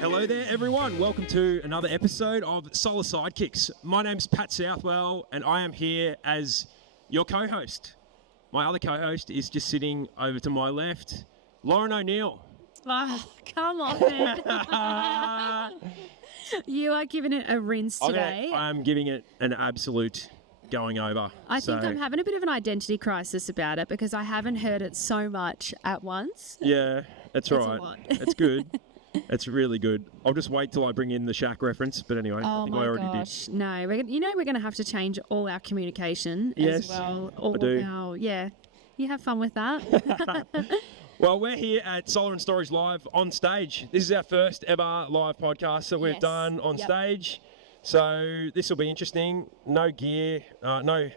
Hello there, everyone. Welcome to another episode of Solar Sidekicks. My name's Pat Southwell, and I am here as your co-host. My other co-host is just sitting over to my left, Lauren O'Neill. Oh, come on, man. You are giving it a rinse today. I'm giving it an absolute going over. I think I'm having a bit of an identity crisis about it because I haven't heard it so much at once. Yeah, that's right. A lot. It's good. It's really good. I'll just wait till I bring in the Shaq reference, but anyway, I think I already did. No, we're going to have to change all our communication Yes, as well. I do. You have fun with that. Well, we're here at Solar and Storage Live on stage. This is our first ever live podcast that we've done on stage. So this will be interesting. No gear, no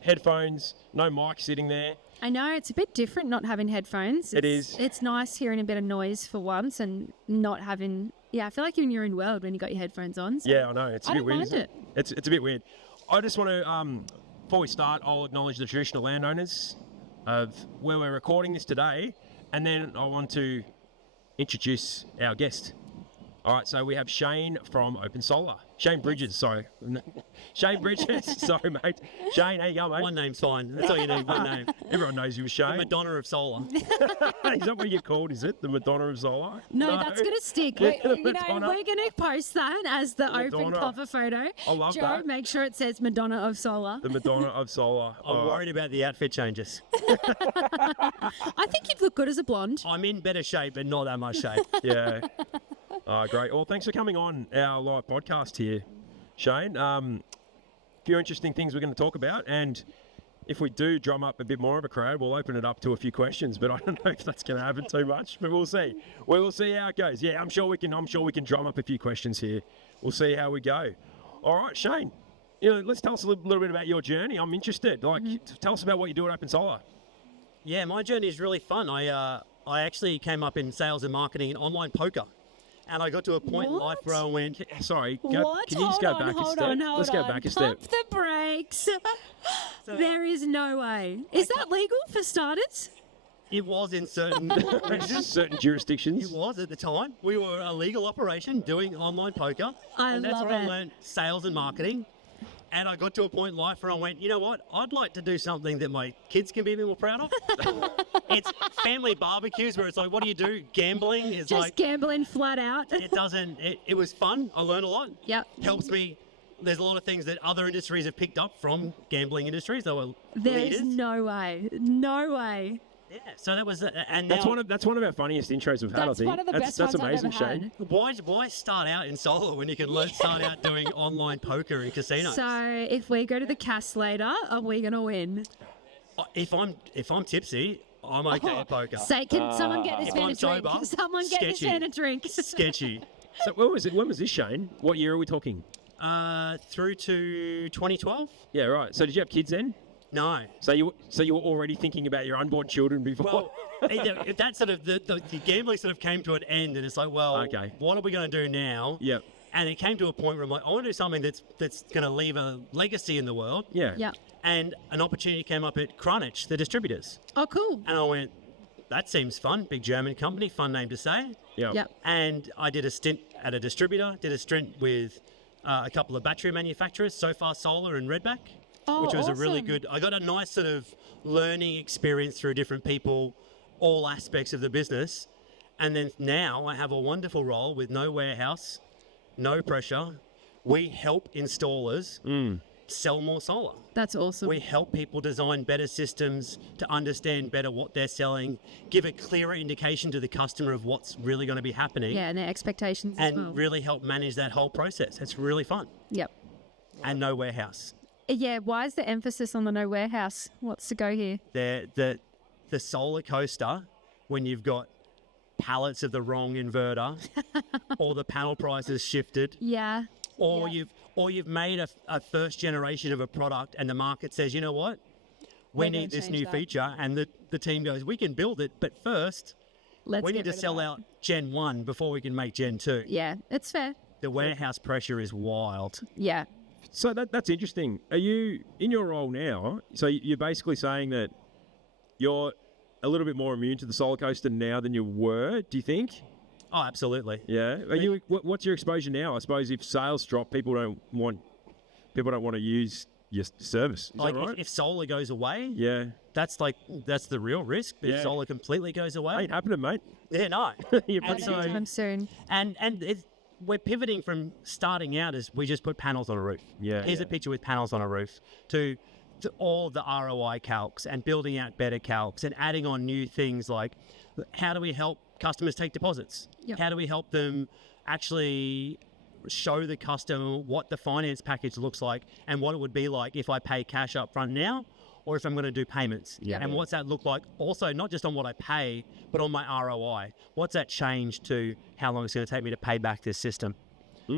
headphones, no mic sitting there. I know, it's a bit different not having headphones. It is. It's nice hearing a bit of noise for once and not having... Yeah, I feel like you're in your own world when you got your headphones on. So yeah, I know. It's a bit weird. I don't mind it. It's a bit weird. I just want to, before we start, I'll acknowledge the traditional landowners of where we're recording this today, and then I want to introduce our guest. All right, so we have Shane from OpenSolar. Shane Bridges, sorry. Shane Bridges, sorry, mate. Shane, how you going, mate? One name's fine. That's all you need, one name. Everyone knows you as Shane. The Madonna of Solar. Is that what you're called, is it? The Madonna of Solar? No, that's going to stick. Yeah, We're going to post that as the open cover photo. I love Joe, that. make sure it says Madonna of Solar. The Madonna of Solar. I'm worried about the outfit changes. I think you'd look good as a blonde. I'm in better shape, but not that much shape. Yeah. Great. Well, thanks for coming on our live podcast here, Shane. A few interesting things we're going to talk about, and if we do drum up a bit more of a crowd, we'll open it up to a few questions. But I don't know if that's going to happen too much, but we'll see. We will see how it goes. Yeah, I'm sure we can drum up a few questions here. We'll see how we go. All right, Shane. Let's tell us a little bit about your journey. I'm interested. Tell us about what you do at OpenSolar. Yeah, my journey is really fun. I actually came up in sales and marketing in online poker. And I got to a point in life where I went, sorry, What? Can you just go back a step? Let's go back a step. Pump the brakes. There is no way. Is that legal for starters? it was in certain certain jurisdictions. It was at the time. We were a legal operation doing online poker. And that's love where it. I learned sales and marketing. And I got to a point in life where I went, you know what? I'd like to do something that my kids can be a bit more proud of. It's family barbecues where it's like, what do you do? Gambling is Just like... gambling flat out. It was fun. I learned a lot. Yep. Helps me. There's a lot of things that other industries have picked up from gambling industries. They were There's leaders. no way. No way. Yeah, so that was... and That's now, one of our funniest intros we've had, I That's think. one of the best That's ones I've amazing, ever had. Shane. why start out in solar when you can start out doing online poker in casinos? So if we go to the cast later, are we going to win? If I'm tipsy, I'm okay at poker. Say, can someone get this If man I'm a drink? sober, Can someone get this sketchy. man a drink? Sketchy. So when was this, Shane? What year are we talking? Through to 2012? Yeah, right. So did you have kids then? No. So you were already thinking about your unborn children before? Well, that sort of the gambling sort of came to an end, and it's like, well, Okay. what are we going to do now? Yep. And it came to a point where I'm like, I want to do something that's going to leave a legacy in the world. Yeah. Yeah. And an opportunity came up at Kranich, the distributors, Oh, cool. and I went, that seems fun. Big German company, fun name to say. Yep. Yep. And I did a stint at a distributor, did a stint with a couple of battery manufacturers, So Far Solar and Redback, Oh, which was a really awesome. good, I got a nice sort of learning experience through different people, all aspects of the business. And then now I have a wonderful role with no warehouse, no pressure. We help installers sell more solar. That's awesome. We help people design better systems to understand better what they're selling, give a clearer indication to the customer of what's really going to be happening, Yeah, and their expectations as and well. really help manage that whole process. It's really fun. Yep. And no warehouse. Yeah, why is the emphasis on the no warehouse? What's the go here? The solar coaster, when you've got pallets of the wrong inverter, or the panel price has shifted, Yeah. or Yeah. you've made a first generation of a product and the market says, you know what, we We're gonna need this change new that. feature, and the team goes, we can build it, but first Let's we get need to rid of sell that. out Gen 1 before we can make Gen 2. Yeah, it's fair. The warehouse pressure is wild. Yeah. So that's interesting. Are you, in your role now, so you're basically saying that you're a little bit more immune to the solar coaster now than you were, do you think? Oh, absolutely. Yeah. What's your exposure now? I suppose if sales drop, people don't want to use your service. Is Like that right? if solar goes away, Yeah. that's the real risk. If Yeah. solar completely goes away, Ain't happening, mate. yeah, no. You're And pretty so- good. Anytime soon. And we're pivoting from starting out as we just put panels on a roof. Yeah, Here's yeah. a picture with panels on a roof to all the ROI calcs and building out better calcs and adding on new things like how do we help customers take deposits? Yep. How do we help them actually show the customer what the finance package looks like and what it would be like if I pay cash up front now or if I'm going to do payments. Yeah. And what's that look like? Also, not just on what I pay, but on my ROI. What's that change to how long it's going to take me to pay back this system?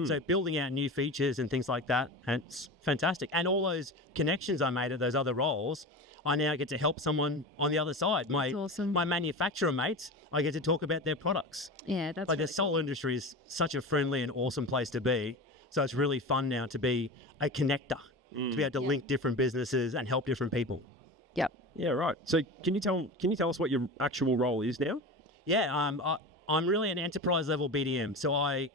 So building out new features and things like that, and it's fantastic. And all those connections I made at those other roles, I now get to help someone on the other side. That's awesome. My manufacturer mates, I get to talk about their products. Yeah, that's Like really the solar industry is such a friendly and awesome place to be. So it's really fun now to be a connector, to be able to link different businesses and help different people. Yep. Yeah, right. So can you tell us what your actual role is now? Yeah, I'm really an enterprise level BDM. So I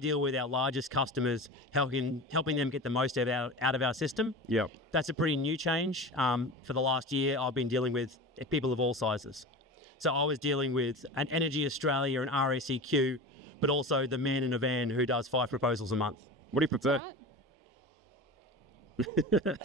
deal with our largest customers, helping them get the most out of our system. Yeah. That's a pretty new change. For the last year, I've been dealing with people of all sizes. So I was dealing with an Energy Australia and RACQ, but also the man in a van who does 5 proposals a month. What do you prefer?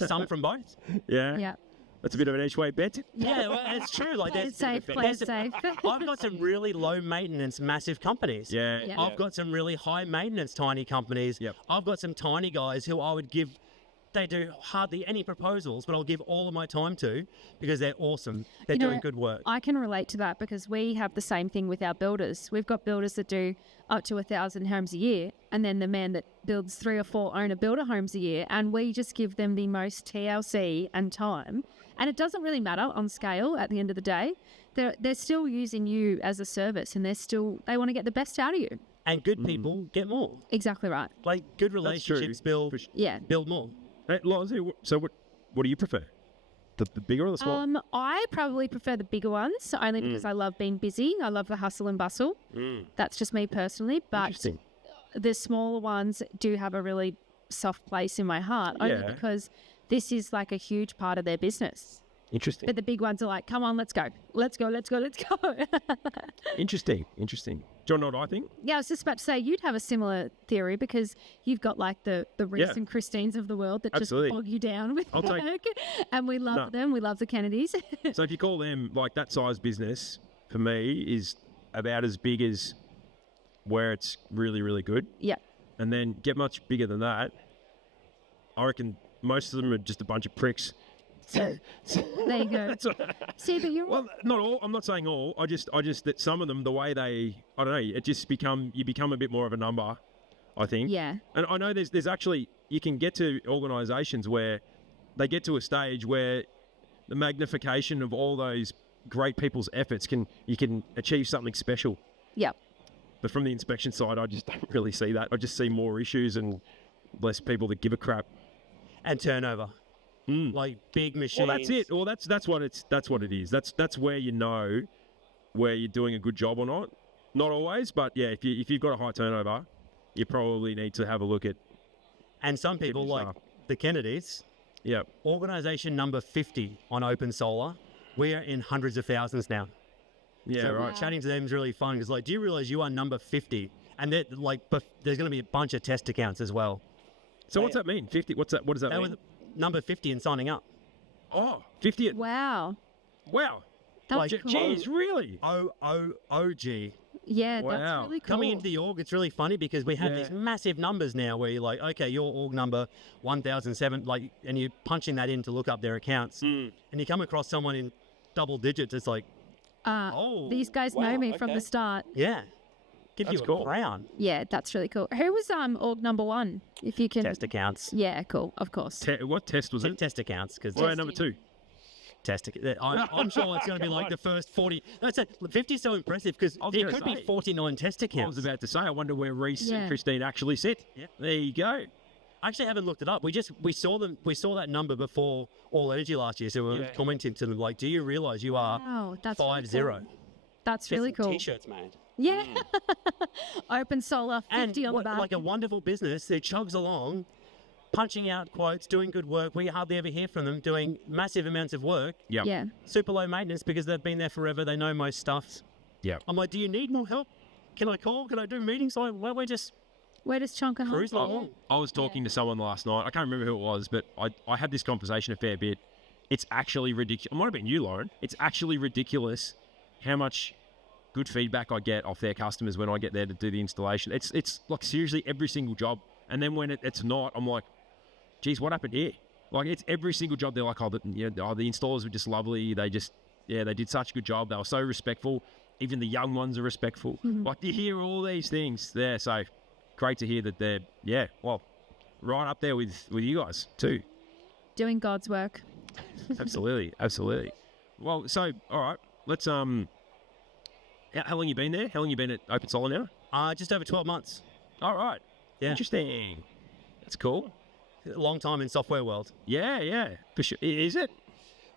Some from both. Yeah. Yeah. That's a bit of an each way bet. Yeah, well, it's true. Like Play it safe, play it safe. I've got some really low maintenance, massive companies. Yeah. Yeah. I've got some really high maintenance, tiny companies. Yep. I've got some tiny guys who I would give. They do hardly any proposals, but I'll give all of my time to because they're awesome. They're You know, doing good work. I can relate to that because we have the same thing with our builders. We've got builders that do up to 1,000 homes a year, and then the man that builds 3 or 4 owner builder homes a year, and we just give them the most TLC and time. And it doesn't really matter on scale at the end of the day. They're still using you as a service, and they want to get the best out of you. And good people get more. Exactly right. Like good true. relationships build Yeah. more. Hey, Lonzo, so what do you prefer? The bigger or the smaller? I probably prefer the bigger ones only because I love being busy. I love the hustle and bustle. That's just me personally. But Interesting. the smaller ones do have a really soft place in my heart only Yeah. because this is like a huge part of their business. Interesting. But the big ones are like, come on, let's go. Let's go, let's go, let's go. Interesting. Do you know what I think? Yeah, I was just about to say, you'd have a similar theory because you've got like the Reese Yeah. and Christines of the world that Absolutely. just bog you down with I'll work. take- And we love No. them. We love the Kennedys. So if you call them like that size business, for me is about as big as where it's really, really good. Yeah. And then get much bigger than that. I reckon most of them are just a bunch of pricks. There you go. That's what, See, but you're well, not all. I'm not saying all. I just that some of them, the way they, I don't know, it just you become a bit more of a number, I think. Yeah. And I know there's actually, you can get to organisations where they get to a stage where the magnification of all those great people's efforts you can achieve something special. Yeah. But from the inspection side, I just don't really see that. I just see more issues and less people that give a crap. And turnover. Like big machines. Well, that's it. Well, that's what it is. That's where you know where you're doing a good job or not. Not always, but yeah, if you've got a high turnover, you probably need to have a look at. And some people your like staff. the Kennedys, Yeah. organisation number 50 on OpenSolar. We are in hundreds of thousands now. Yeah. So Right. chatting to them is really fun because, like, do you realise you are number 50? And they're like, but there's going to be a bunch of test accounts as well. So what's that mean? 50? What's that? What does that They mean? were number 50 in signing up. Oh, 50. Wow. Wow. That's Like, cool. Geez, really? OG. Yeah, Wow. that's really cool. Coming into the org, it's really funny because we have Yeah. these massive numbers now where you're like, okay, your org number 1007, like, and you're punching that in to look up their accounts. And you come across someone in double digits, it's like, oh, These guys know wow, me from okay. the start. Yeah. Gives That's you a cool. crown. Yeah, that's really cool. Who was org number 1? If you can. Test accounts. Yeah, cool. Of course. What test was it? Test accounts, because What about number 2? I'm sure it's going to be like the first 40. That's it. 50 is so impressive because I was it gonna could be say. 49 test I accounts. was about to say, I wonder where Reese Yeah. and Christine actually sit. Yeah. There you go. I actually haven't looked it up. We saw that number before All Energy last year. So we were commenting to them like, do you realise you are Wow, that's really 50? cool. That's really cool. T-shirts made. Yeah. OpenSolar, 50 on the back. like a wonderful business that chugs along, punching out quotes, doing good work. We hardly ever hear from them doing massive amounts of work. Yep. Yeah. Super low maintenance because they've been there forever. They know most stuff. Yep. I'm like, do you need more help? Can I call? Can I do meetings? Like, well, we're just Where does Chonka cruising along. I was talking to someone last night. I can't remember who it was, but I had this conversation a fair bit. It's actually ridiculous. It might have been you, Lauren. It's actually ridiculous how much good feedback I get off their customers when I get there to do the installation. It's like seriously every single job. And then when it's not, I'm like, geez, what happened here? Like it's every single job. They're like, the installers were just lovely. They did such a good job. They were so respectful. Even the young ones are respectful. Like you hear all these things there. So great to hear that they're, right up there with you guys too. doing God's work. Absolutely. Well, so, all right, let's, how long you been there? How long you been at OpenSolar now? Just over 12 months. All right. Yeah. Interesting. That's cool. A long time in software world. Yeah. For sure. Is it?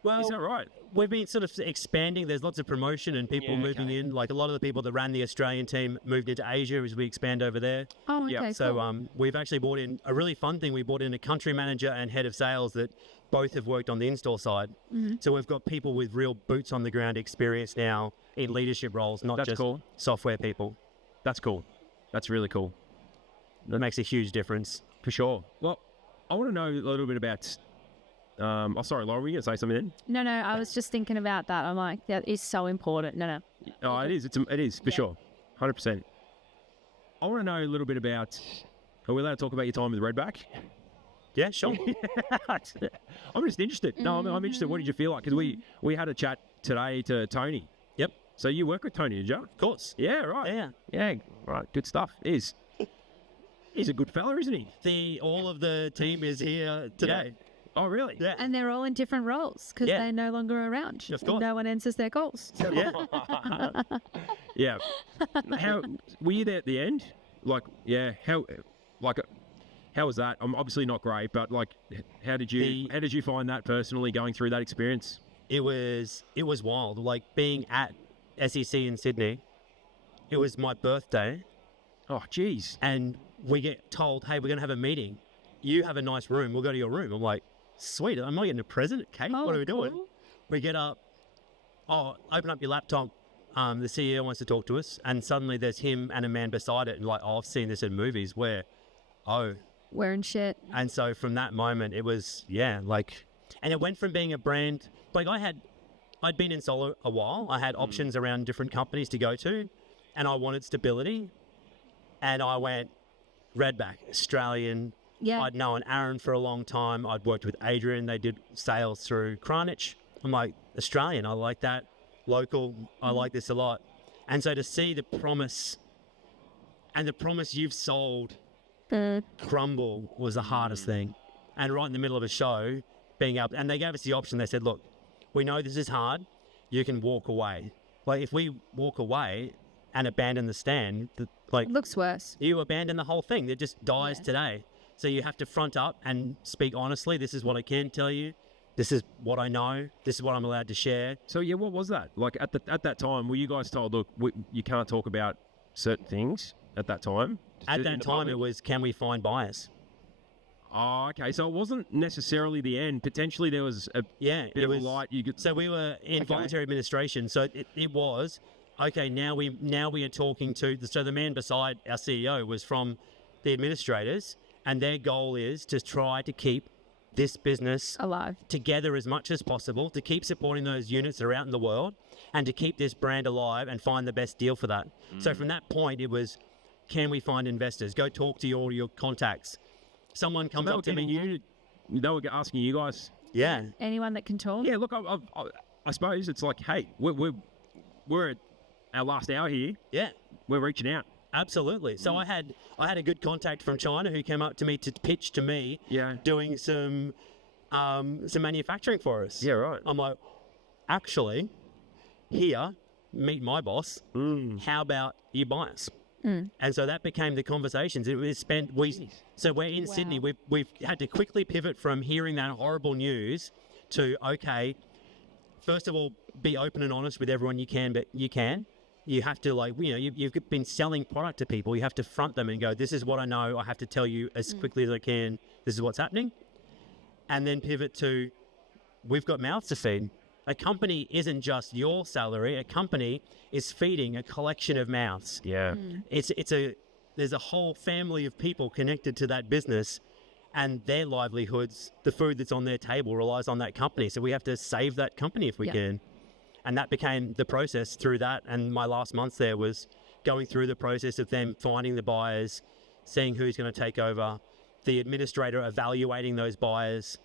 Well, Is that right? we've been sort of expanding. There's lots of promotion and people moving in. Like a lot of the people that ran the Australian team moved into Asia as we expand over there. Oh, okay. Yeah. Cool. So we've actually brought in a really fun thing. We brought in a country manager and head of sales that both have worked on the install side. So we've got people with real boots on the ground experience now in leadership roles, not That's just cool. software people. That's cool. That's really cool. That makes a huge difference. For sure. Well, I want to know a little bit about, sorry, Laura, were you going to say something then? No, I was just thinking about that. I'm like, that is so important. No. Oh, it is. It is, for sure. 100%. I want to know a little bit about, are we allowed to talk about your time with Redback? Yeah, sure. I'm just interested. No, I'm interested. What did you feel like? Because we had a chat today to Tony. Yep. So you work with Tony, did you? Of course. Yeah, right. Yeah, right. Good stuff. He's a good fella, isn't he? All of the team is here today. Oh, really? Yeah. And they're all in different roles because Yeah. they're no longer around. Of course. No one answers their calls. Yeah. Yeah. How were you there at the end? Like, yeah. How was that? I'm obviously not great, but like, how did you find that personally going through that experience? It was wild. Like being at SEC in Sydney, it was my birthday, Oh, geez. and we get told, "Hey, we're gonna have a meeting. You have a nice room. We'll go to your room." I'm like, "Sweet. I'm not getting a present, Kate. Oh, what are we doing?" cool. We get up. Oh, open up your laptop. The CEO wants to talk to us, and suddenly there's him and a man beside it, and like, "Oh, I've seen this in movies where, Wearing shit. And so from that moment, it was, and it went from being a brand, like I'd been in solar a while. I had options around different companies to go to, and I wanted stability. And I went Redback, Australian. Yeah. I'd known Aaron for a long time. I'd worked with Adrian. They did sales through Kranich. I'm like, Australian, I like that. Local, I like this a lot. And so to see the promise, and the promise you've sold crumble was the hardest thing. And right in the middle of a show, being up, and they gave us the option. They said, "Look, we know this is hard. You can walk away. Like if we walk away and abandon the stand, Looks worse. you abandon the whole thing. It just dies today. So you have to front up and speak honestly. This is what I can tell you. This is what I know. This is what I'm allowed to share." So yeah, what was that? Like at that time, were you guys told, look, you can't talk about certain things at that time? At that time, it was, can we find buyers? Oh, okay. So it wasn't necessarily the end. Potentially there was a bit of a light. You could. So we were in voluntary administration. So it was, okay, now we are talking to, so the man beside our CEO was from the administrators, and their goal is to try to keep this business Alive. together as much as possible, to keep supporting those units that are out in the world, and to keep this brand alive and find the best deal for that. So from that point, it was, can we find investors? Go talk to all your contacts. Someone comes up to me. They were asking you guys. Yeah. Anyone that can talk. Yeah, look, I suppose it's like, hey, we're at our last hour here. Yeah. We're reaching out. Absolutely. So I had a good contact from China who came up to me to pitch to me, doing some manufacturing for us. Yeah, right. I'm like, actually, here, meet my boss. How about you buy us? And so that became the conversations. So we're in Sydney. We've had to quickly pivot from hearing that horrible news to, okay, first of all, be open and honest with everyone you can, You have to you've been selling product to people. You have to front them and go, this is what I know. I have to tell you as quickly as I can, this is what's happening. And then pivot to, we've got mouths to feed. A company isn't just your salary. A company is feeding a collection of mouths. Yeah. There's a whole family of people connected to that business, and their livelihoods, the food that's on their table relies on that company. So we have to save that company if we can. And that became the process through that. And my last month there was going through the process of them finding the buyers, seeing who's going to take over, the administrator evaluating those buyers.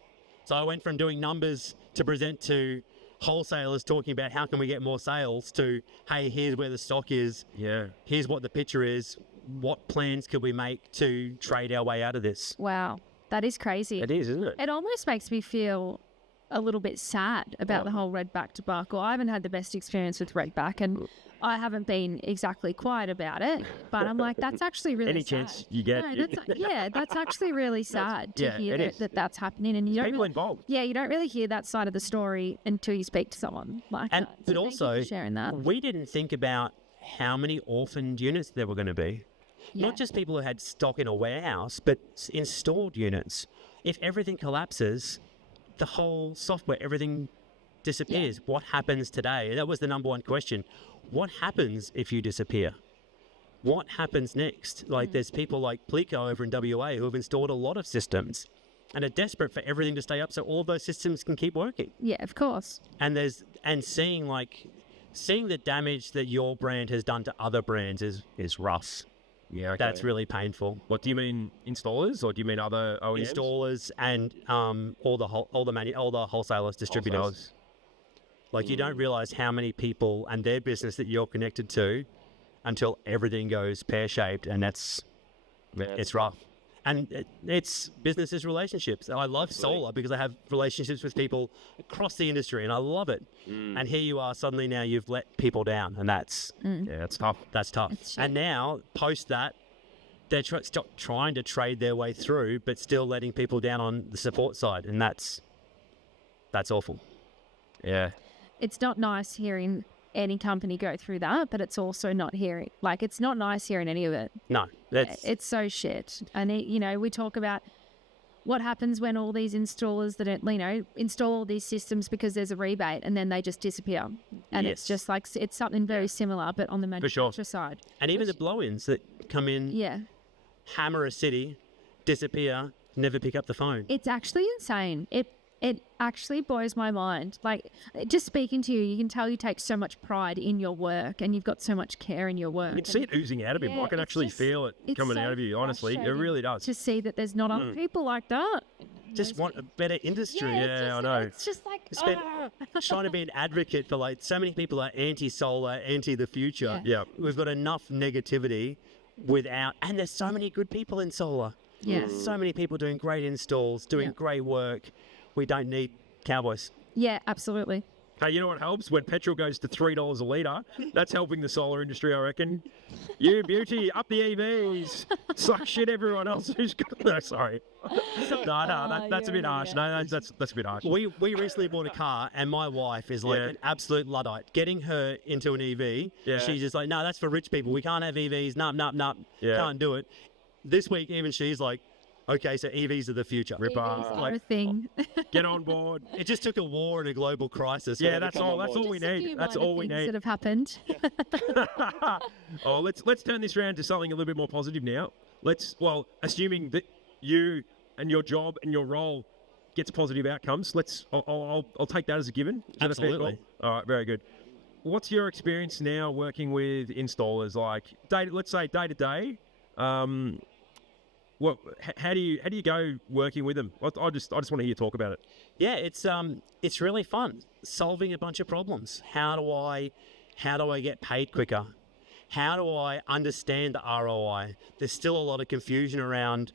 So I went from doing numbers to present to wholesalers talking about how can we get more sales to, hey, here's where the stock is. Yeah. Here's what the picture is. What plans could we make to trade our way out of this? Wow. That is crazy. It is, isn't it? It almost makes me feel a little bit sad about the whole redback debacle. I haven't had the best experience with redback, and I haven't been exactly quiet about it, but I'm like, that's actually really Any sad. chance you get. No, that's actually really sad to hear that's happening. And you don't people involved. Yeah, you don't really hear that side of the story until you speak to someone like that. But So also, thank you for sharing that. we didn't think about how many orphaned units there were going to be. Yeah. Not just people who had stock in a warehouse, but installed units. If everything collapses, the whole software, everything disappears. What happens today? That was the number one question. What happens if you disappear? What happens next? Like there's people like Plico over in WA who have installed a lot of systems and are desperate for everything to stay up so all of those systems can keep working. Yeah, of course. And seeing the damage that your brand has done to other brands is rough. Yeah, okay. That's really painful. What do you mean, installers, or do you mean other OEMs? Installers and all the wholesalers, distributors. Wholesalers. Like you don't realize how many people and their business that you're connected to until everything goes pear-shaped, and it's rough. And it's businesses, relationships. I love solar because I have relationships with people across the industry, and I love it. And here you are, suddenly now you've let people down, and that's tough. That's tough. And now, post that, they're trying to trade their way through, but still letting people down on the support side, and that's awful. Yeah. It's not nice hearing any company go through that, but it's also not it's not nice hearing any of it. No, it's so shit. And we talk about what happens when all these installers that install all these systems because there's a rebate, and then they just disappear. And it's just like, it's something very similar, but on the manufacturer side. And even the blow-ins that come in, hammer a city, disappear, never pick up the phone. It's actually insane. It actually blows my mind. Like, just speaking to you, you can tell you take so much pride in your work, and you've got so much care in your work. You can see it oozing out of him. I can actually feel it coming out of you, honestly. It really does. To see that there's not other people like that. Just want a better industry. I know. It's just like, trying to be an advocate for so many people are anti-solar, anti the future. Yeah. We've got enough negativity and there's so many good people in solar. Yeah. So many people doing great installs, doing great work. We don't need cowboys. Yeah, absolutely. Hey, you know what helps? When petrol goes to $3 a litre, that's helping the solar industry, I reckon. You beauty, up the EVs. Suck shit everyone else who's got... No, sorry. That's a bit harsh. No, that's a bit harsh. We recently bought a car, and my wife is like an absolute Luddite. Getting her into an EV, she's just like, no, that's for rich people. We can't have EVs. Nah. Can't do it. This week, even she's like, okay, so EVs are the future. Like a thing. Get on board. It just took a war and a global crisis. Yeah, that's all we need. That's all we need. That have happened. Let's turn this around to something a little bit more positive now. Assuming that you and your job and your role gets positive outcomes, I'll take that as a given. Absolutely. All right, very good. What's your experience now working with installers? Like, let's say day to day. How do you go working with them? I just want to hear you talk about it. Yeah, it's really fun solving a bunch of problems. How do I get paid quicker? How do I understand the ROI? There's still a lot of confusion around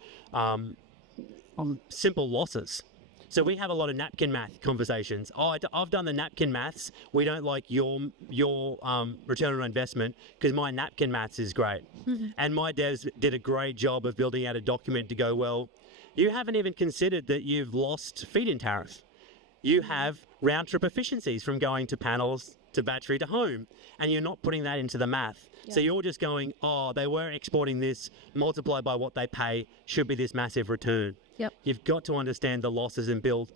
simple losses. So we have a lot of napkin math conversations. I've done the napkin maths. We don't like your return on investment because my napkin maths is great. Mm-hmm. And my devs did a great job of building out a document to go, well, you haven't even considered that you've lost feed-in tariff. You have round trip efficiencies from going to panels to battery to home, and you're not putting that into the math. So you're just going, oh, they were exporting this, multiplied by what they pay, should be this massive return. Yep. You've got to understand the losses and build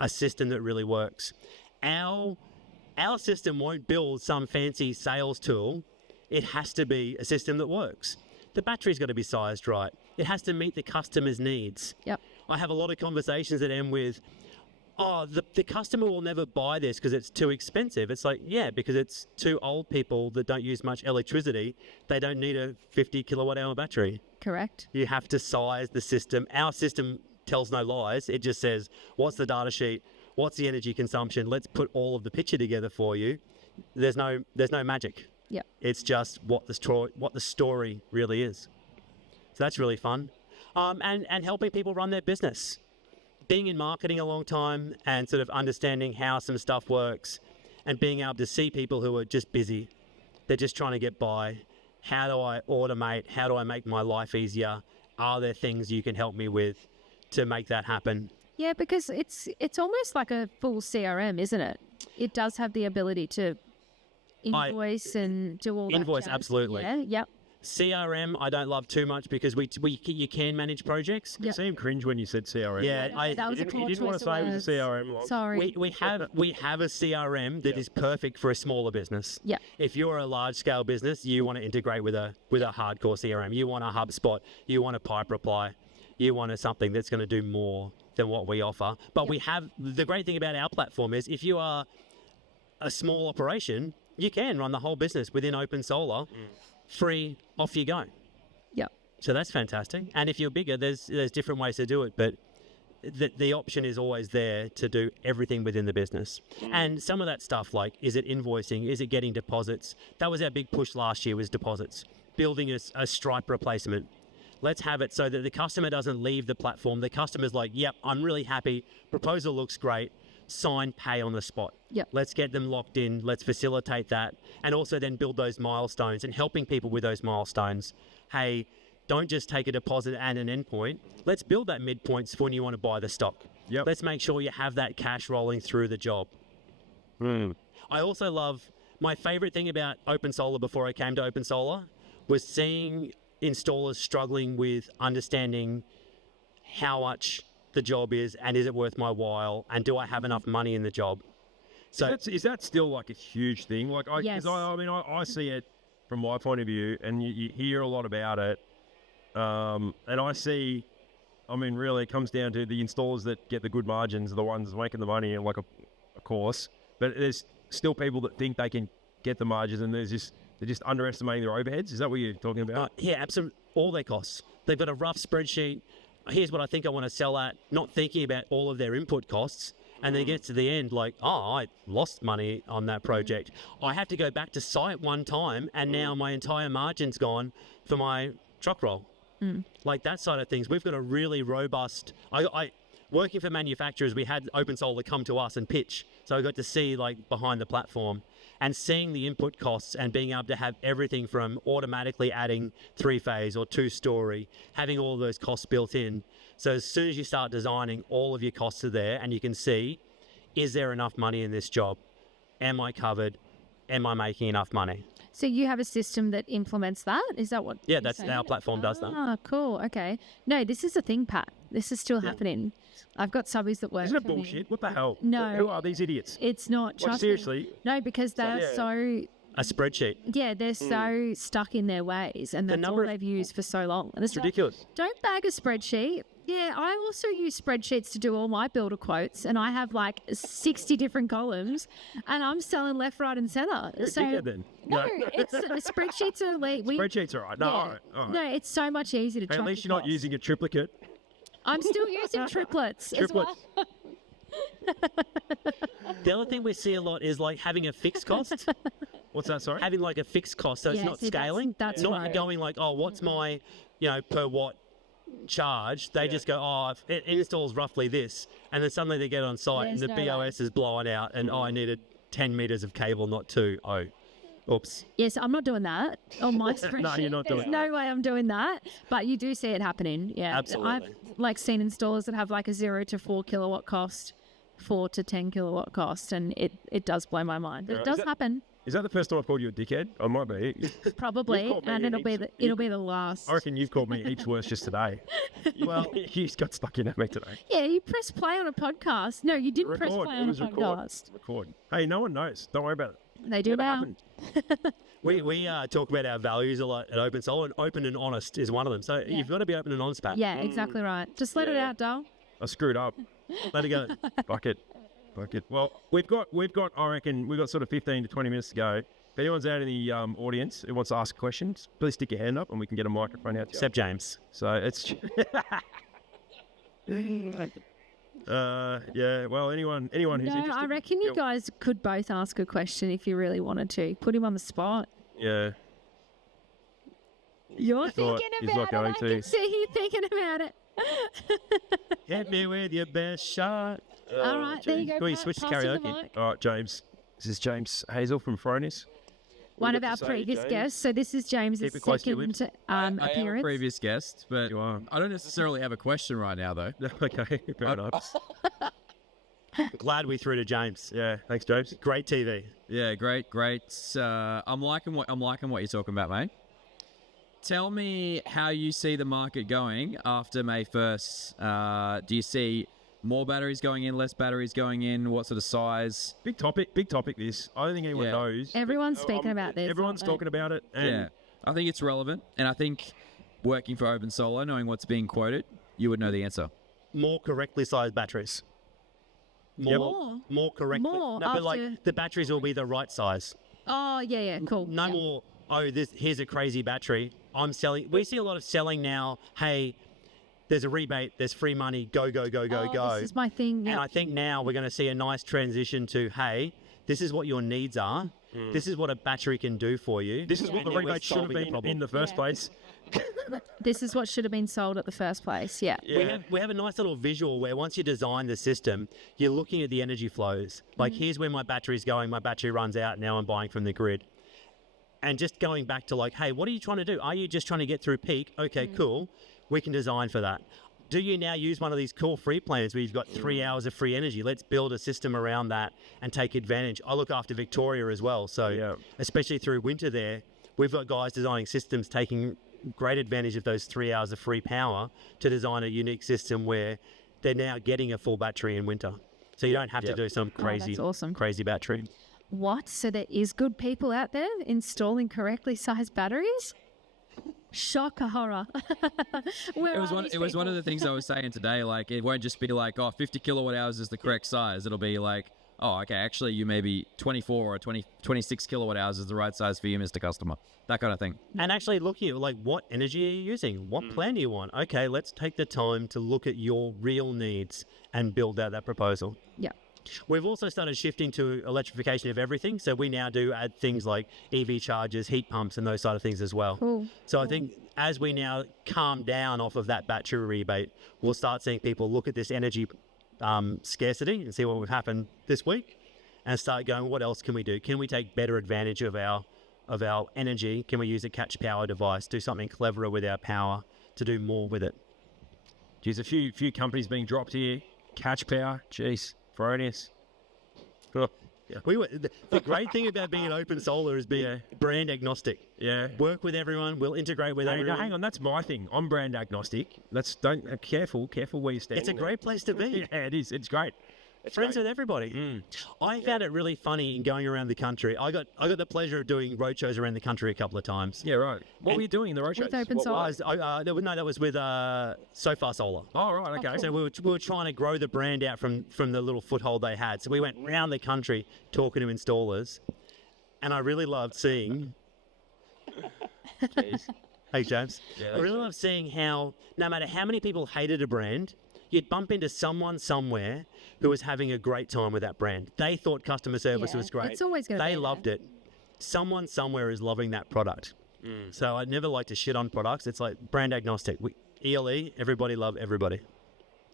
a system that really works. Our system won't build some fancy sales tool. It has to be a system that works. The battery's got to be sized right. It has to meet the customer's needs. Yep. I have a lot of conversations that end with, oh, the customer will never buy this because it's too expensive. It's like, yeah, because it's two old people that don't use much electricity. They don't need a 50 kilowatt hour battery. Correct. You have to size the system. Our system tells no lies. It just says, what's the data sheet? What's the energy consumption? Let's put all of the picture together for you. There's no magic. Yep. It's just what the story really is. So that's really fun. And helping people run their business. Being in marketing a long time and sort of understanding how some stuff works and being able to see people who are just busy. They're just trying to get by. How do I automate? How do I make my life easier? Are there things you can help me with to make that happen? Yeah, because it's almost like a full CRM, isn't it? It does have the ability to invoice and do all that. Invoice, jazz. absolutely. Yeah, yep. CRM, I don't love too much because you can manage projects. You seemed cringe when you said CRM. Yeah, that was You a didn't want to say it was a CRM. Like. Sorry. we have a CRM that is perfect for a smaller business. Yeah. If you're a large scale business, you want to integrate with a hardcore CRM. You want a HubSpot. You want a Pipe Reply. You want something that's going to do more than what we offer. But we have the great thing about our platform is if you are a small operation, you can run the whole business within OpenSolar. Free, off you go. Yep. So that's fantastic. And if you're bigger, there's different ways to do it, but the option is always there to do everything within the business. And some of that stuff, like, is it invoicing? Is it getting deposits? That was our big push last year, was deposits. Building a Stripe replacement. Let's have it so that the customer doesn't leave the platform. The customer's like, yep, I'm really happy. Proposal looks great. Sign, pay on the spot. Yep. Let's get them locked in. Let's facilitate that. And also then build those milestones and helping people with those milestones. Hey, don't just take a deposit and an endpoint. Let's build that midpoint for when you want to buy the stock. Yep. Let's make sure you have that cash rolling through the job. I also love, my favorite thing about OpenSolar before I came to OpenSolar was seeing installers struggling with understanding how much the job is and is it worth my while and do I have enough money in the job. So Is that still like a huge thing? Like, Yes. I see it from my point of view, and you hear a lot about it. And I see, really, it comes down to the installers that get the good margins are the ones making the money, like of course. But there's still people that think they can get the margins, and they're just underestimating their overheads. Is that what you're talking about? yeah, absolutely. All their costs. They've got a rough spreadsheet. Here's what I think I want to sell at, not thinking about all of their input costs. And then it gets to the end like, oh, I lost money on that project. I have to go back to site one time and now my entire margin's gone for my truck roll. Like that side of things. We've got a really robust, I working for manufacturers, we had OpenSolar come to us and pitch. So I got to see like behind the platform and seeing the input costs and being able to have everything from automatically adding 3-phase or 2-story, having all those costs built in. So as soon as you start designing, all of your costs are there and you can see, is there enough money in this job? Am I covered? Am I making enough money? So you have a system that implements that? Is that what? Yeah, you're that's saying? our platform does that. Ah, cool. Okay. No, this is a thing, Pat. This is still happening. I've got subbies that work Isn't it for me. bullshit? What the hell? No. Who are these idiots? It's not. Like, Trust seriously? me. No, because they're so A spreadsheet. yeah, they're so stuck in their ways, and that's all number of- they've used for so long. And It's ridiculous. Don't bag a spreadsheet. Yeah, I also use spreadsheets to do all my builder quotes, and I have like 60 different columns, and I'm selling left, right, and centre. You're a dickhead then. No, it's spreadsheets are elite. Spreadsheets are right. No, all right. No, it's so much easier to Hey, track at least the you're not costs. using a triplicate. I'm still using triplets. as well. The other thing we see a lot is like having a fixed cost. What's that, sorry? Having like a fixed cost, so it's Yeah, not see, scaling. that's not right. going like, oh, what's my, per watt charge? They just go, oh, it installs roughly this, and then suddenly they get on site There's and the no BOS is blowing out, and I needed 10 meters of cable, not 2. Oh, oops. Yes, I'm not doing that on my spreadsheet. No, you're not There's doing no way I'm doing that. But you do see it happening. Yeah, Absolutely. I've seen installers that have like a 0 to 4 kilowatt cost 4 to 10 kilowatt cost, and it does blow my mind. But it does happen, Is that the first time I've called you a dickhead? I might be. probably, called me and it'll be heaps. the last. I reckon you've called me heaps worse just today. Well, you just got stuck in at me today. Yeah, you press play on a podcast. No, you didn't press play It on a was podcast. record. Hey, no one knows. Don't worry about it. They do Never now. happened. We talk about our values a lot at OpenSolar, and open and honest is one of them. So you've got to be open and honest, Pat. Yeah, exactly right. Just let it out, doll. I screwed up. Let it go. Fuck it. Well, we've got. I reckon we've got sort of 15 to 20 minutes to go. If anyone's out in the audience who wants to ask questions, please stick your hand up and we can get a microphone out to you. Except James. So it's. Yeah. Well, anyone who's No, interested. I reckon you guys could both ask a question if you really wanted to. Put him on the spot. Yeah. You're thought thinking he's about not going it. I to. can see you thinking about it. Hit me with your best shot. All right, there you go. Can we Pat. switch to Pass him the karaoke? mic. All right, James. This is James Hazel from Fronis. One got of to our say, previous James? guests. So this is James's Keep it close to your second lips. I am a appearance. previous guest, but You are. I don't necessarily have a question right now, though. Okay, fair enough. Glad we threw to James. Yeah, thanks, James. Great TV. Yeah, great. I'm liking what you're talking about, mate. Tell me how you see the market going after May 1st. Do you see more batteries going in, less batteries going in? What sort of size? Big topic. This. I don't think anyone Yeah. knows. Everyone's speaking about this. Everyone's aren't they? talking about it. And Yeah, I think it's relevant, and I think working for OpenSolar, knowing what's being quoted, you would know the answer. More correctly sized batteries. More correctly. More No, but like after- the batteries will be the right size. Oh, yeah, cool. No Yeah. more. Oh, here's a crazy battery. I'm selling. We see a lot of selling now. Hey, there's a rebate. There's free money. Go. Oh, this is my thing. And Yeah. I think now we're going to see a nice transition to, hey, this is what your needs are. This is what a battery can do for you. this is what the And then we're rebate should have solving the been problem. in the first Yeah. place. This is what should have been sold at the first place. Yeah. We have a nice little visual where once you design the system, you're looking at the energy flows. Like, here's where my battery's going. My battery runs out. Now I'm buying from the grid. And just going back to like, hey, what are you trying to do? Are you just trying to get through peak? Okay, cool. We can design for that. Do you now use one of these cool free plans where you've got 3 hours of free energy? Let's build a system around that and take advantage. I look after Victoria as well. So Yeah. especially through winter there, we've got guys designing systems taking great advantage of those 3 hours of free power to design a unique system where they're now getting a full battery in winter. So you don't have to Yep. do some crazy, that's awesome. crazy battery. What? So there is good people out there installing correctly sized batteries? Shocker horror. Where It was are one. these It was one of people? the things I was saying today. Like, it won't just be like, oh, 50 kilowatt hours is the correct size. It'll be like, oh, okay, actually, you maybe 24 or 26 kilowatt hours is the right size for you, Mr. Customer. That kind of thing. And actually looking at like, what energy are you using? What plan do you want? Okay, let's take the time to look at your real needs and build out that proposal. Yeah. We've also started shifting to electrification of everything. So we now do add things like EV chargers, heat pumps, and those side of things as well. Cool. So I think as we now calm down off of that battery rebate, we'll start seeing people look at this energy scarcity and see what will happen this week and start going, what else can we do? Can we take better advantage of our energy? Can we use a catch power device, do something cleverer with our power to do more with it? Geez, a few companies being dropped here. Catch Power. Jeez. Fronis. Oh, The great thing about being an OpenSolar is being brand agnostic. yeah. Work with everyone. We'll integrate with Hey, everyone. no, hang on, that's my thing. I'm brand agnostic. Careful where you stand. It's a great place to be. Yeah, it is. It's great. It's Friends great. with everybody. I found it really funny in going around the country. I got the pleasure of doing roadshows around the country a couple of times. Yeah, right. What were you doing in the roadshows? With OpenSolar. That was with So Far Solar. Oh, right, okay. So we were trying to grow the brand out from the little foothold they had. So we went around the country talking to installers, and I really loved seeing. Hey James, I really love seeing how no matter how many people hated a brand, you'd bump into someone somewhere who was having a great time with that brand. They thought customer service Yeah, was great. it's always gonna They be loved there. it. Someone somewhere is loving that product. So I'd never like to shit on products. It's like brand agnostic. ELE, everybody love everybody.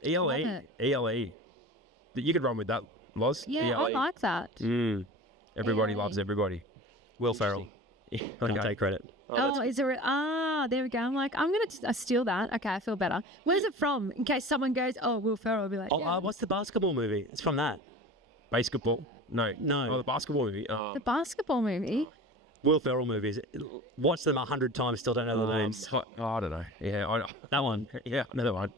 ELE. Love ELE. You could run with that, Loz. Yeah, ELE. I like that. Everybody ELE. loves everybody. Will Ferrell. Okay. Can't take credit. Oh, is there? There we go. I'm like, I'm gonna steal that. Okay, I feel better. Where's it from? In case someone goes, oh, Will Ferrell, will be like, yeah. What's the basketball movie? It's from that. Basketball? No. No. Oh, the basketball movie. The basketball movie. Will Ferrell movies. Watched them 100 times, still don't know the names. I don't know. Yeah, That one. yeah, another one.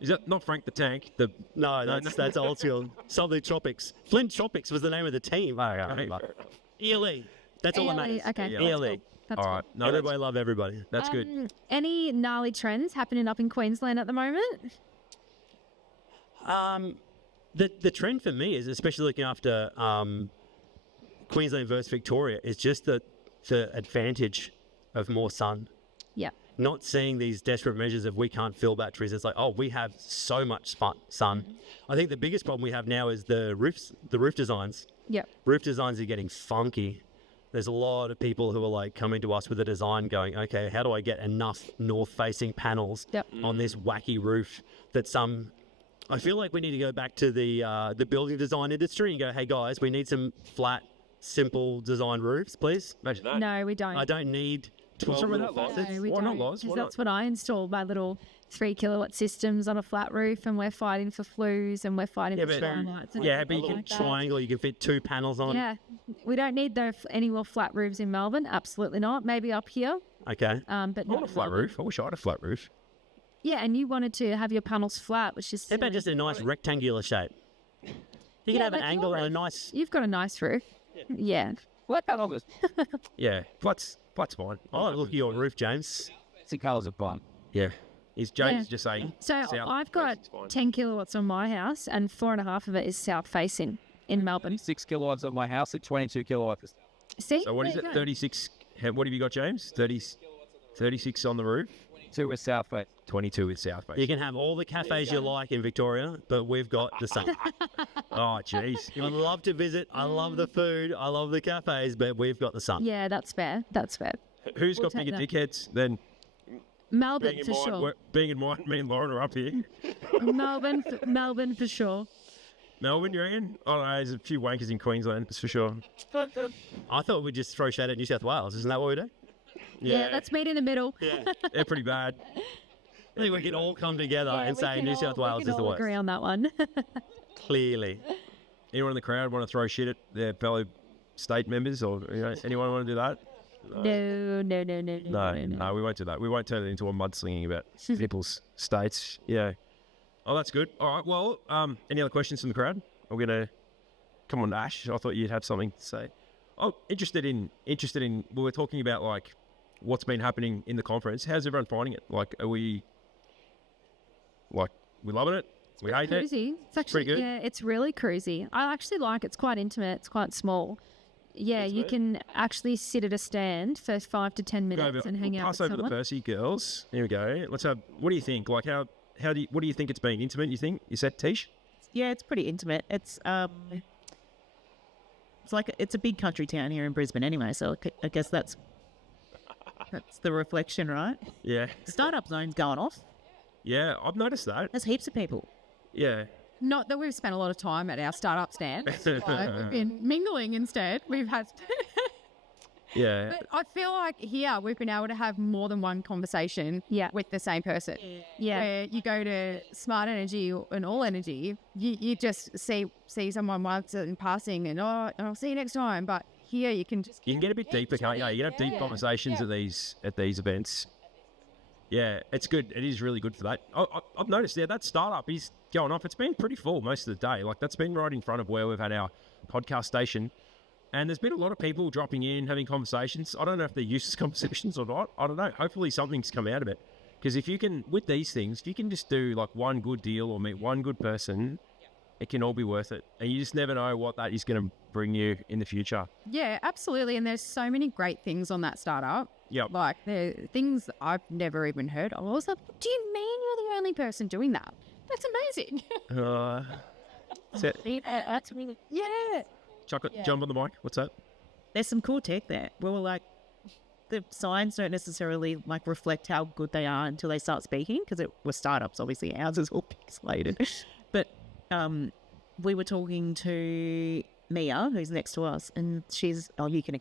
Is that not Frank the Tank? No, that's old school. Something Tropics. Flint Tropics was the name of the team. ELE. That's all that matters. Okay. Yeah. ELE. That's All right. cool. No, Everybody love everybody. that's good. Any gnarly trends happening up in Queensland at the moment? The trend for me is, especially looking after Queensland versus Victoria, is just the advantage of more sun. Yeah. Not seeing these desperate measures of we can't fill batteries. It's like, oh, we have so much sun. I think the biggest problem we have now is the roof designs. Yeah. Roof designs are getting funky. There's a lot of people who are like coming to us with a design going, okay, how do I get enough north-facing panels on this wacky roof that I feel like we need to go back to the building design industry and go, hey guys, we need some flat, simple design roofs, please. Imagine that. No, we don't. I don't need 12 wrong with little that, Loz? faucets. No, we Why not, don't. Loz? 'Cause Why that's what I installed, my little 3 kilowatt systems on a flat roof, and we're fighting for flues and we're fighting for skylights. and Yeah, but you everything can like that. triangle, you can fit 2 panels on. Yeah, we don't need any more flat roofs in Melbourne. Absolutely not. Maybe up here, Okay. but I not want a in flat Melbourne. roof. I wish I had a flat roof. Yeah, and you wanted to have your panels flat, which is How about silly. just a nice rectangular shape? You can Yeah, have an like angle your and a roof. nice... You've got a nice roof. Yeah. Yeah, flat's fine. Oh, look at your roof, James. The colours are fun. Yeah. Is James Yeah. just saying? So south I've got facing's fine. 10 kilowatts on my house, and 4.5 of it is south facing in Melbourne. 6 kilowatts on my house at 22 kilowatts. See? So what is There it? you go. 36. What have you got, James? 36 on the roof. 2 with south face. 22 with south face. You can have all the cafes you like in Victoria, but we've got the sun. Oh, jeez. I'd love to visit. I love the food. I love the cafes, but we've got the sun. Yeah, that's fair. That's fair. Who's We'll got bigger take dickheads than Melbourne being in for mind? sure. Being in mind, me and Lauren are up here. Melbourne for sure. Melbourne, you reckon? I don't know. There's a few wankers in Queensland, that's for sure. I thought we'd just throw shade at New South Wales. Isn't that what we do? Yeah, let's meet in the middle. They're pretty bad. I think we can all come together Yeah, and we say can New all- South we Wales can is the all worst. agree on that one. Clearly. Anyone in the crowd want to throw shit at their fellow state members, or anyone want to do that? No, we won't do that. We won't turn it into a mudslinging about people's states. Yeah. Oh, that's good. All right. Well, any other questions from the crowd? I'm gonna come on, Ash. I thought you'd have something to say. Oh, interested in. We were talking about like what's been happening in the conference. How's everyone finding it? Like, are we loving it? We hate it. Cruisy. It's actually Pretty good. Yeah, it's really cruisy. I actually like it's quite intimate. It's quite small. Yeah, you can actually sit at a stand for 5 to 10 minutes and hang out Pass with over someone. the Percy girls. Here we go. Let's have. What do you think? Like what do you think it's been? Intimate? You think? Is that Tish? Yeah, it's pretty intimate. It's like it's a big country town here in Brisbane anyway, so I guess that's the reflection, right? Yeah. Startup zone's going off. Yeah, I've noticed that. There's heaps of people. Yeah. Not that we've spent a lot of time at our startup stand, but we've been mingling instead. We've had, Yeah. but I feel like here we've been able to have more than one conversation with the same person. Yeah. Where you go to Smart Energy and All Energy, you just see someone once in passing and I'll see you next time. But here you can just You can get a bit deeper, can't you? You can have deep conversations at these events. Yeah, it's good. It is really good for that. I've noticed that startup is going off. It's been pretty full most of the day. Like that's been right in front of where we've had our podcast station. And there's been a lot of people dropping in, having conversations. I don't know if they're useless conversations or not. I don't know. Hopefully something's come out of it. Because if you can, with these things, if you can just do like one good deal or meet one good person, it can all be worth it. And you just never know what that is going to bring you in the future. Yeah, absolutely. And there's so many great things on that startup. Yep. Like the things I've never even heard of. I was like, what do you mean you're the only person doing that? That's amazing. That's really Yeah. Chocolate, jump on the mic. What's that? There's some cool tech there. We were like, the signs don't necessarily like reflect how good they are until they start speaking because it was startups. Obviously, ours is all pixelated. But we were talking to Mia, who's next to us, and she's you can.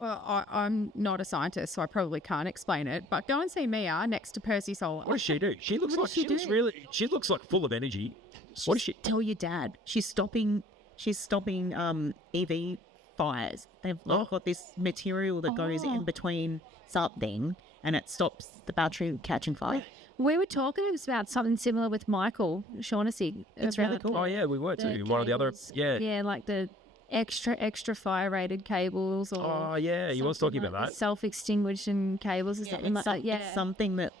Well, I'm not a scientist, so I probably can't explain it. But go and see Mia next to Percy Solar. What does she do? She looks What like does she she looks do? really. She looks like full of energy. What is she? Tell your dad. She's stopping EV fires. They've got this material that goes in between something, and it stops the battery catching fire. We were talking about something similar with Michael Shaughnessy. That's really about cool. Oh yeah, we were the too. One of the other. cables. Yeah. Yeah, like the extra fire rated cables or Oh yeah, he was talking about that. self-extinguishing cables or something like that. Yeah. It's something that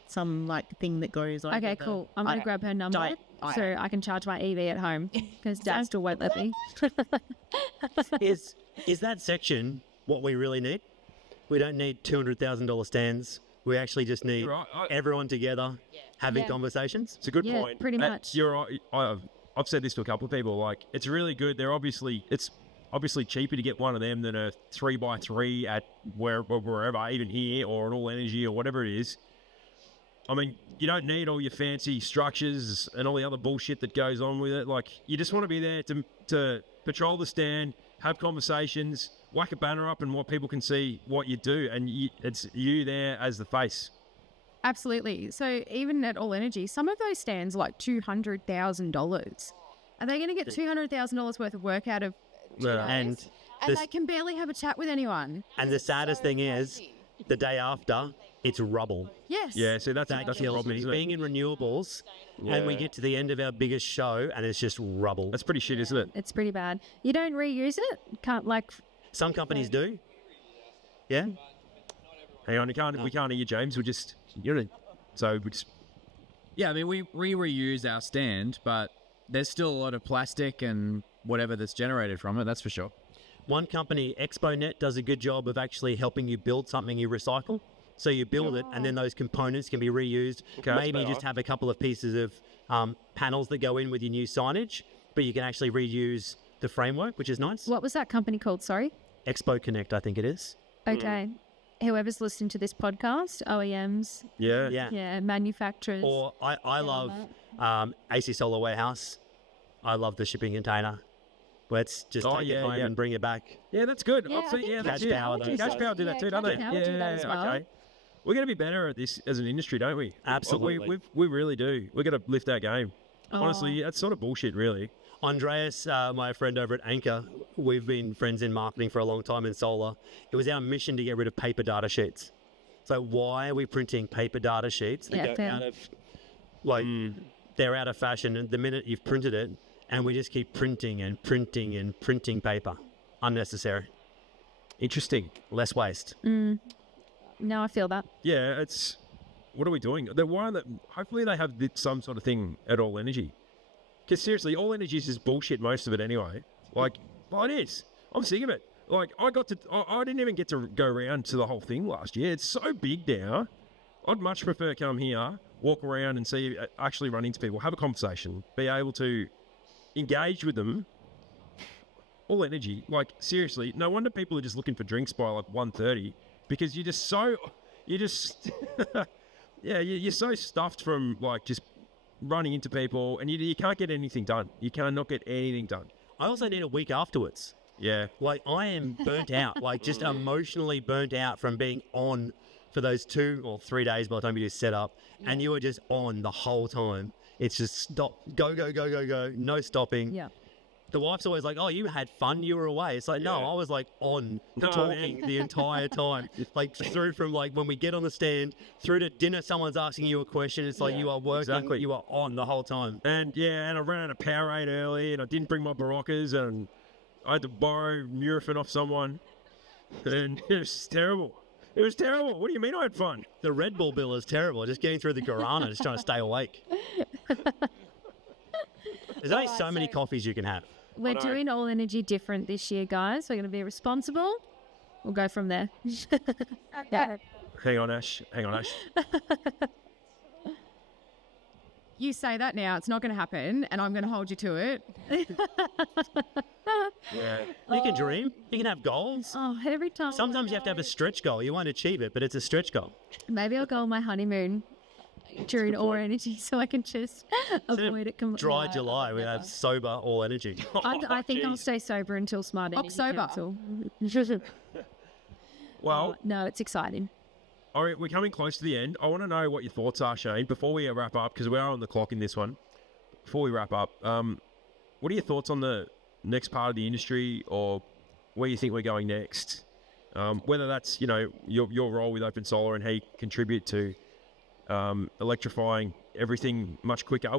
thing that goes over. Okay, the- cool. I'm going to grab her number so I can charge my EV at home because Dad still won't let me. Is that section what we really need? We don't need $200,000 stands. We actually just need You're right. everyone together having Yeah. conversations. It's a good Yeah, point. pretty much. You're right. I've said this to a couple of people. Like, it's really good. It's obviously cheaper to get one of them than a 3x3 at wherever, even here or an all energy or whatever it is. I mean, you don't need all your fancy structures and all the other bullshit that goes on with it. Like, you just want to be there to patrol the stand, have conversations, whack a banner up, and what people can see what you do, and it's you there as the face. Absolutely. So even at All Energy, some of those stands are like $200,000. Are they going to get $200,000 worth of work out of And and this- they can barely have a chat with anyone? And the saddest thing is, the day after, it's rubble. Yes. Yeah, see, that's That the kills problem, me. isn't Being it? in renewables, and we Yeah. get to the end of our biggest show, and it's just rubble. That's pretty shit, isn't it? It's pretty bad. You don't reuse it? Can't like. Some companies do. Yeah. Hang on, we can't hear you, James. So we just. Yeah, I mean, we reuse our stand, but there's still a lot of plastic and whatever that's generated from it, that's for sure. One company, ExpoNet, does a good job of actually helping you build something you recycle. So you build it, and then those components can be reused. Okay, that's Maybe you better. just have a couple of pieces of panels that go in with your new signage, but you can actually reuse the framework, which is nice. What was that company called? Sorry. Expo Connect, I think it is. Okay. Whoever's listening to this podcast, OEMs, Yeah. yeah, manufacturers. Or I love AC Solar Warehouse. I love the shipping container. Let's just Oh, take yeah, it home yeah. and bring it back. Yeah, that's good. Yeah, I think that's Cash it. Power does Cash that. Power do that too, don't they? Cash Power do that as well. Okay. We're going to be better at this as an industry, don't we? Absolutely. We really do. We're going to lift our game. Honestly, that's sort of bullshit, really. Andreas, my friend over at Anchor, we've been friends in marketing for a long time in solar. It was our mission to get rid of paper data sheets. So why are we printing paper data sheets that Yeah, go fair. out of, they're out of fashion and the minute you've printed it, and we just keep printing and printing and printing paper. Unnecessary. Interesting. Less waste. No, I feel that. Yeah, it's. What are we doing? The one that hopefully they have some sort of thing at All Energy. Because seriously, All Energy is just bullshit, most of it anyway. Well, it is. I'm sick of it. I didn't even get to go around to the whole thing last year. It's so big now. I'd much prefer come here, walk around and see, actually run into people, have a conversation, be able to engage with them. All Energy, seriously, no wonder people are just looking for drinks by 1:30 because you're so stuffed from just running into people, and you can't get anything done. You cannot get anything done. I also need a week afterwards. Yeah. I am burnt out, just emotionally burnt out from being on for those 2 or 3 days by the time you do set up, and you were just on the whole time. It's just stop, go, go, go, go, go, no stopping. Yeah. The wife's always like, "Oh, you had fun, you were away." It's like, no, I was on No, talking the entire time. Through from when we get on the stand, through to dinner, someone's asking you a question. It's like you are working, exactly. you are on the whole time. And I ran out of Powerade early, and I didn't bring my Baroccas, and I had to borrow Nurofen off someone, and it was terrible. It was terrible. What do you mean I had fun? The Red Bull bill is terrible. Just getting through the guarana, just trying to stay awake. There's only so many coffees you can have. We're doing All Energy different this year, guys. We're going to be responsible. We'll go from there. Yeah. Hang on, Ash. You say that now, it's not going to happen, and I'm going to hold you to it. Yeah. You can dream. You can have goals. Oh, every time. Sometimes you have to have a stretch goal. You won't achieve it, but it's a stretch goal. Maybe I'll go on my honeymoon during All Energy so I can just avoid it completely. Dry July, we have sober All Energy. I think I'll stay sober until Smart Energy October. Council. Well, No, it's exciting. all right, we're coming close to the end. I want to know what your thoughts are, Shane, before we wrap up, because we are on the clock in this one. Before we wrap up, what are your thoughts on the next part of the industry, or where you think we're going next? Whether that's, your role with OpenSolar and how you contribute to electrifying everything much quicker,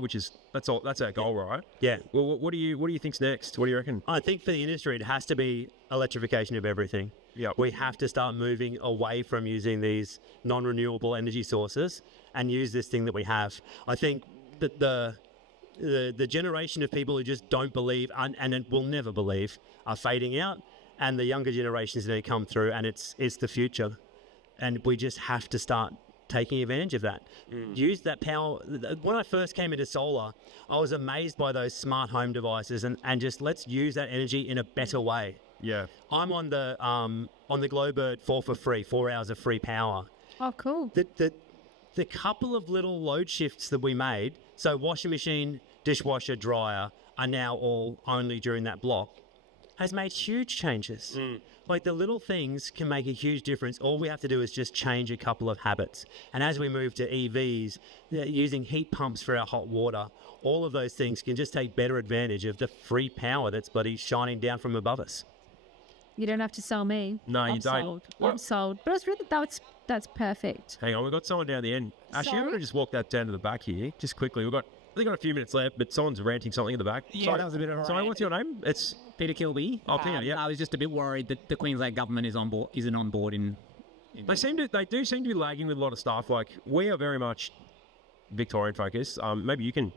that's our goal, right? Yeah. Well, what do you think's next? What do you reckon? I think for the industry, it has to be electrification of everything. Yeah. We have to start moving away from using these non-renewable energy sources and use this thing that we have. I think that the generation of people who just don't believe and will never believe are fading out, and the younger generations that come through, and it's the future. And we just have to start taking advantage of that. Use that power. When I first came into solar, I was amazed by those smart home devices, and just let's use that energy in a better way. Yeah. I'm on the Glowbird 4 for free, 4 hours of free power. Oh, cool. The couple of little load shifts that we made, so washing machine, dishwasher, dryer are now all only during that block, has made huge changes. Like, the little things can make a huge difference. All we have to do is just change a couple of habits. And as we move to EVs, using heat pumps for our hot water, all of those things can just take better advantage of the free power that's bloody shining down from above us. You don't have to sell me. No, you I'm don't. Sold. What- I'm sold. But it's really that's perfect. Hang on, we've got someone down the end. Actually, I'm Sorry? going to just walk that down to the back here, just quickly. I think we've got a few minutes left, but someone's ranting something in the back. Yeah, Sorry, that was a bit of a Sorry, rant. what's your name? It's Peter Kilby. Oh, Peter, yeah. I was just a bit worried that the Queensland government isn't on board in. They do seem to be lagging with a lot of stuff. Like, we are very much Victorian focused. Maybe you can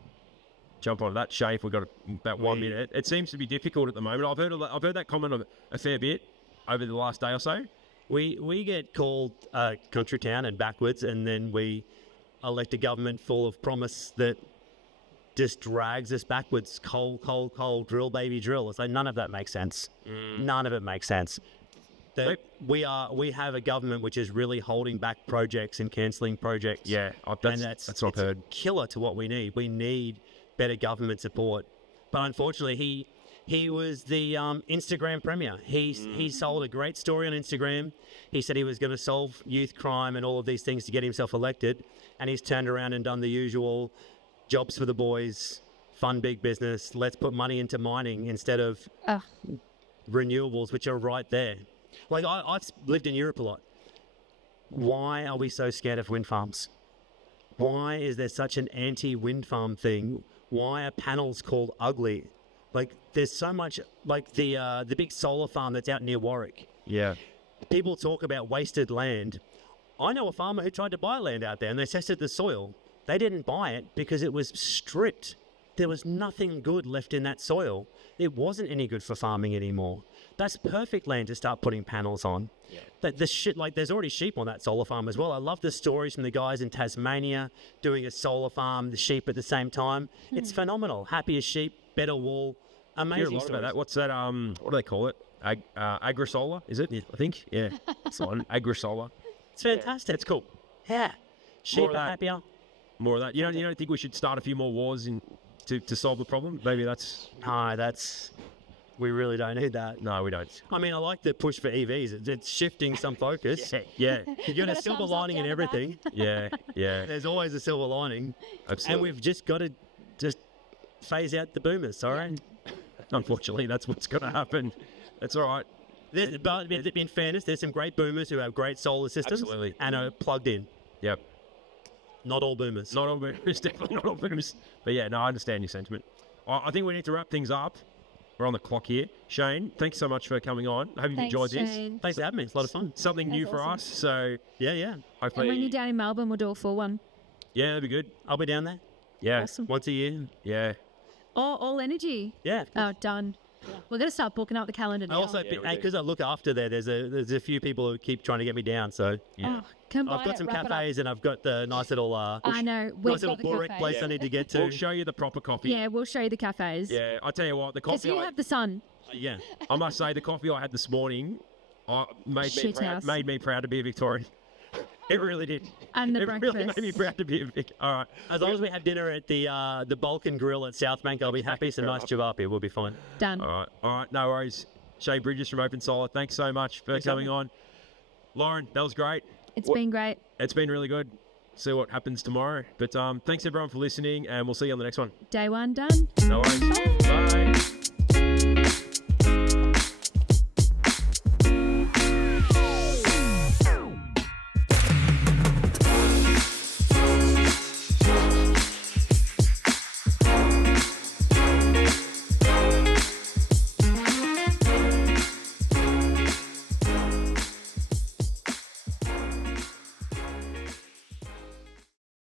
jump on that, Shay, if we've got about 1 minute. It seems to be difficult at the moment. I've heard that comment a fair bit over the last day or so. We get called country town and backwards, and then we elect a government full of promise that just drags us backwards. Coal, drill, baby, drill. It's like, none of that makes sense. None of it makes sense. We have a government which is really holding back projects and cancelling projects. Yeah, that's what I've heard. Killer to what we need. We need better government support. But unfortunately, he was the Instagram premier. He sold a great story on Instagram. He said he was going to solve youth crime and all of these things to get himself elected. And he's turned around and done the usual jobs for the boys, fund big business. Let's put money into mining instead of renewables, which are right there. Like, I've lived in Europe a lot. Why are we so scared of wind farms? Why is there such an anti-wind farm thing? Why are panels called ugly? Like, there's so much, like the big solar farm that's out near Warwick. Yeah. People talk about wasted land. I know a farmer who tried to buy land out there, and they tested the soil. They didn't buy it because it was stripped. There was nothing good left in that soil. It wasn't any good for farming anymore. That's perfect land to start putting panels on. Yeah. There's already sheep on that solar farm as well. I love the stories from the guys in Tasmania doing a solar farm, the sheep at the same time. It's phenomenal. Happier sheep, better wool. Amazing. Hear a lot about that. What's that? What do they call it? Agrisolar, is it? Yeah. I think. Yeah. It's on Agrisolar. It's fantastic. It's cool. Yeah. Sheep are happier. More of that. You don't think we should start a few more wars to solve the problem? Maybe that's... No, we really don't need that. No, we don't. I mean, I like the push for EVs. It's shifting some focus. Yeah. You got a silver lining in everything. Yeah. There's always a silver lining. Absolutely. And we've just got to just phase out the boomers, sorry? Unfortunately, that's what's going to happen. That's all right. But in fairness, there's some great boomers who have great solar systems. Absolutely. And are plugged in. Yep. Not all boomers. Not all boomers, definitely not all boomers. But yeah, no, I understand your sentiment. I think we need to wrap things up. We're on the clock here. Shane, thanks so much for coming on. I hope you've enjoyed this. Thanks for having me. It's a lot of fun. Something new for us. So yeah. hopefully. And when you're down in Melbourne, we'll do a full one. Yeah, that'd be good. I'll be down there. Yeah. Awesome. Once a year. Yeah. All energy. Yeah. Oh, done. We're going to start booking out the calendar I now. also, because I look after there's a few people who keep trying to get me down. So Yeah. Oh, combine I've got it, some wrap it up. cafes and I've got the nice little I know. We've nice little got the Borek cafes. place I need to get to. We'll show you the proper coffee. Yeah, we'll show you the cafes. Yeah, I tell you what, the Because coffee. you have the sun. Yeah. I must say, the coffee I had this morning Shit house. made me proud to be a Victorian. It really did. And the It breakfast. really made me proud to be a Vic. All right. As long as we have dinner at the Balkan Grill at Southbank, I'll be happy. Some nice chavapi, we'll be fine. Done. All right. No worries. Shay Bridges from OpenSolar, thanks so much for coming on. Lauren, that was great. It's been great. It's been really good. See what happens tomorrow. But thanks everyone for listening, and we'll see you on the next one. Day one done. No worries. Bye.